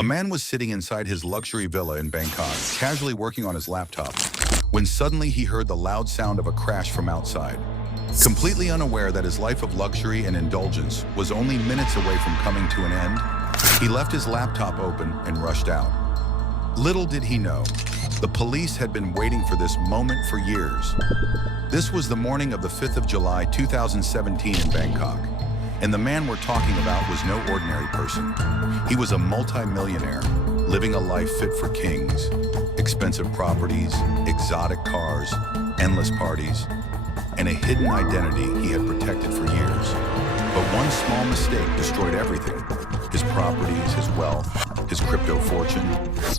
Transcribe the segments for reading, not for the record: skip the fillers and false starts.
A man was sitting inside his luxury villa in Bangkok, casually working on his laptop, when suddenly he heard the loud sound of a crash from outside. Completely unaware that his life of luxury and indulgence was only minutes away from coming to an end, he left his laptop open and rushed out. Little did he know, the police had been waiting for this moment for years. This was the morning of the 5th of July, 2017 in Bangkok. And the man we're talking about was no ordinary person. He was a multi-millionaire, living a life fit for kings. Expensive properties, exotic cars, endless parties, and a hidden identity he had protected for years. But one small mistake destroyed everything. His properties, his wealth, his crypto fortune,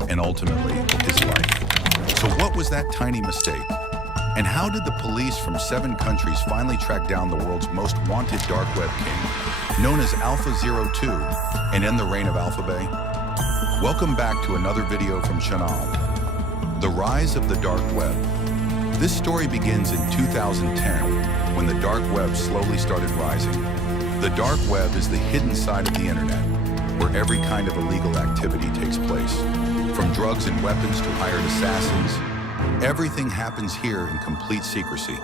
and ultimately, his life. So what was that tiny mistake? And how did the police from 7 countries finally track down the world's most wanted dark web king, known as Alpha02, and end the reign of AlphaBay? Welcome back to another video from Channel, The Rise of the Dark Web. This story begins in 2010, when the dark web slowly started rising. The dark web is the hidden side of the internet, where every kind of illegal activity takes place. From drugs and weapons to hired assassins, everything happens here in complete secrecy.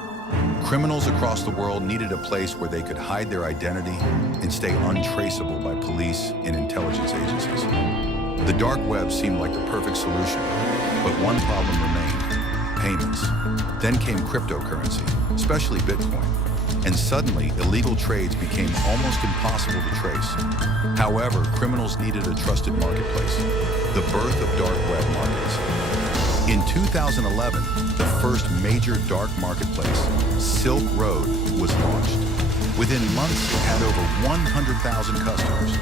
Criminals across the world needed a place where they could hide their identity and stay untraceable by police and intelligence agencies. The dark web seemed like the perfect solution, but one problem remained: payments. Then came cryptocurrency, especially Bitcoin, and suddenly illegal trades became almost impossible to trace. However, criminals needed a trusted marketplace, the birth of dark web markets. In 2011, the first major dark marketplace, Silk Road, was launched. Within months, it had over 100,000 customers.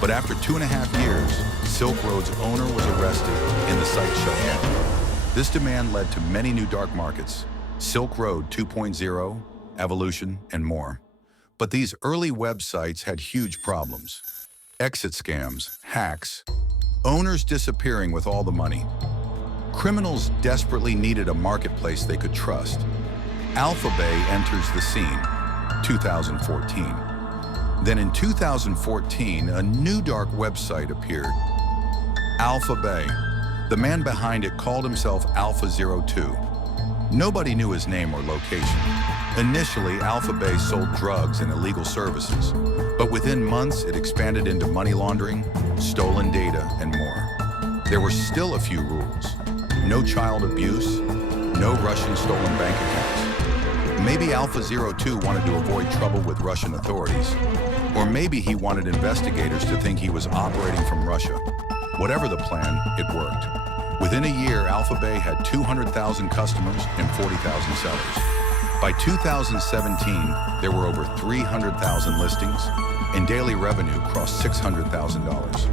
But after 2.5 years, Silk Road's owner was arrested and the site shut down. This demand led to many new dark markets, Silk Road 2.0, Evolution, and more. But these early websites had huge problems: exit scams, hacks, owners disappearing with all the money. Criminals desperately needed a marketplace they could trust. AlphaBay enters the scene, 2014. Then in 2014, a new dark website appeared, AlphaBay. The man behind it called himself Alpha02. Nobody knew his name or location. Initially, AlphaBay sold drugs and illegal services, but within months it expanded into money laundering, stolen data, and more. There were still a few rules. No child abuse, no Russian stolen bank accounts. Maybe Alpha02 wanted to avoid trouble with Russian authorities, or maybe he wanted investigators to think he was operating from Russia. Whatever the plan, it worked. Within a year, AlphaBay had 200,000 customers and 40,000 sellers. By 2017, there were over 300,000 listings, and daily revenue crossed $600,000.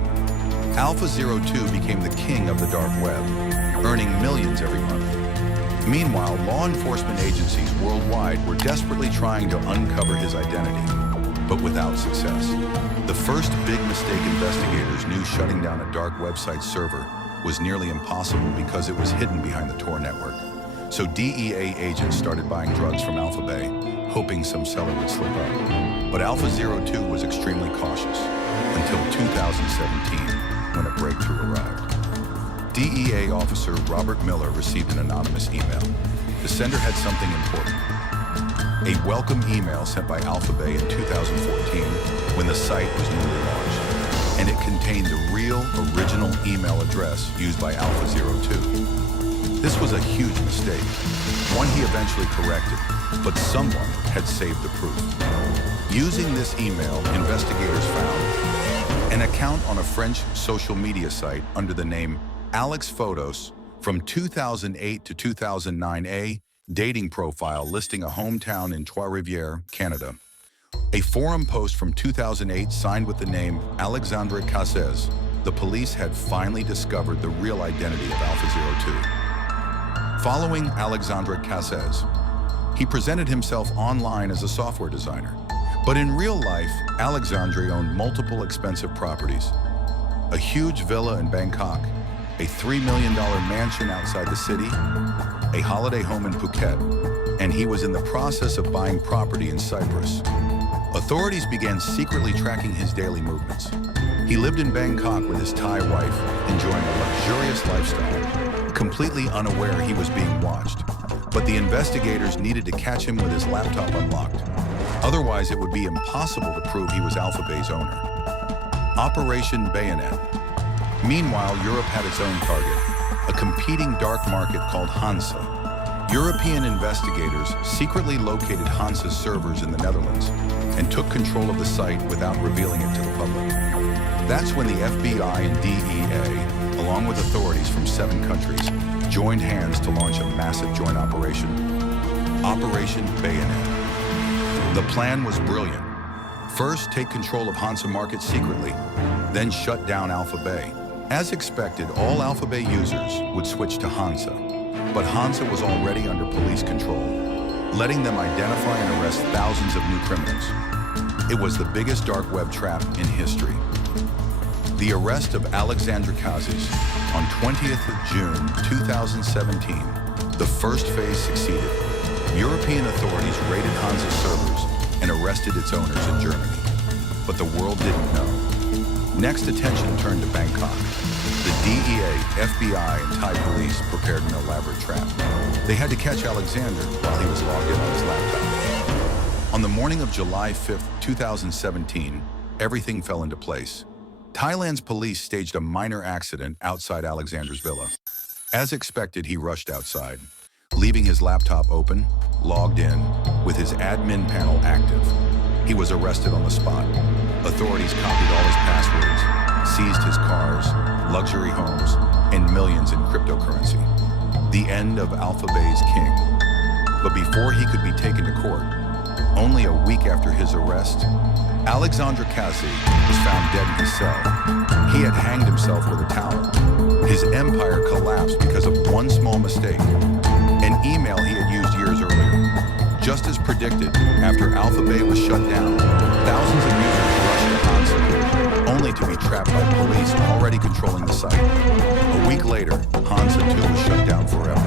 Alpha02 became the king of the dark web, earning millions every month. Meanwhile, law enforcement agencies worldwide were desperately trying to uncover his identity, but without success. The first big mistake investigators knew: shutting down a dark website server was nearly impossible because it was hidden behind the Tor network. So DEA agents started buying drugs from AlphaBay, hoping some seller would slip up. But Alpha02 was extremely cautious until 2017, when a breakthrough arrived. DEA officer Robert Miller received an anonymous email. The sender had something important: a welcome email sent by AlphaBay in 2014 when the site was newly launched. And it contained the real, original email address used by Alpha02. This was a huge mistake, one he eventually corrected, but someone had saved the proof. Using this email, investigators found an account on a French social media site under the name Alex Photos from 2008 to 2009, a dating profile listing a hometown in Trois-Rivières, Canada. A forum post from 2008 signed with the name Alexandre Cazes. The police had finally discovered the real identity of Alpha02. Following Alexandre Cazes, he presented himself online as a software designer. But in real life, Alexandre owned multiple expensive properties: a huge villa in Bangkok, a $3 million mansion outside the city, a holiday home in Phuket, and he was in the process of buying property in Cyprus. Authorities began secretly tracking his daily movements. He lived in Bangkok with his Thai wife, enjoying a luxurious lifestyle, completely unaware he was being watched. But the investigators needed to catch him with his laptop unlocked. Otherwise, it would be impossible to prove he was AlphaBay's owner. Operation Bayonet. Meanwhile, Europe had its own target, a competing dark market called Hansa. European investigators secretly located Hansa's servers in the Netherlands and took control of the site without revealing it to the public. That's when the FBI and DEA, along with authorities from 7 countries, joined hands to launch a massive joint operation, Operation Bayonet. The plan was brilliant. First, take control of Hansa Market secretly, then shut down AlphaBay. As expected, all AlphaBay users would switch to Hansa, but Hansa was already under police control, letting them identify and arrest thousands of new criminals. It was the biggest dark web trap in history. The arrest of Alexandre Cazes on 20th of June 2017, the first phase succeeded. European authorities raided Hansa's servers and arrested its owners in Germany. But the world didn't know. Next, attention turned to Bangkok. The DEA, FBI, and Thai police prepared an elaborate trap. They had to catch Alexander while he was logged in on his laptop. On the morning of July 5th, 2017, everything fell into place. Thailand's police staged a minor accident outside Alexander's villa. As expected, he rushed outside, leaving his laptop open, logged in, with his admin panel active. He was arrested on the spot. Authorities copied all his passwords, seized his cars, luxury homes, and millions in cryptocurrency. The end of AlphaBay's king. But before he could be taken to court, only a week after his arrest, Alexandre Cazes was found dead in his cell. He had hanged himself with a towel. His empire collapsed because of one small mistake, an email he had used years earlier. Just as predicted, after AlphaBay was shut down, thousands of users rushed to Hansa, only to be trapped by police already controlling the site. A week later, Hansa too was shut down forever.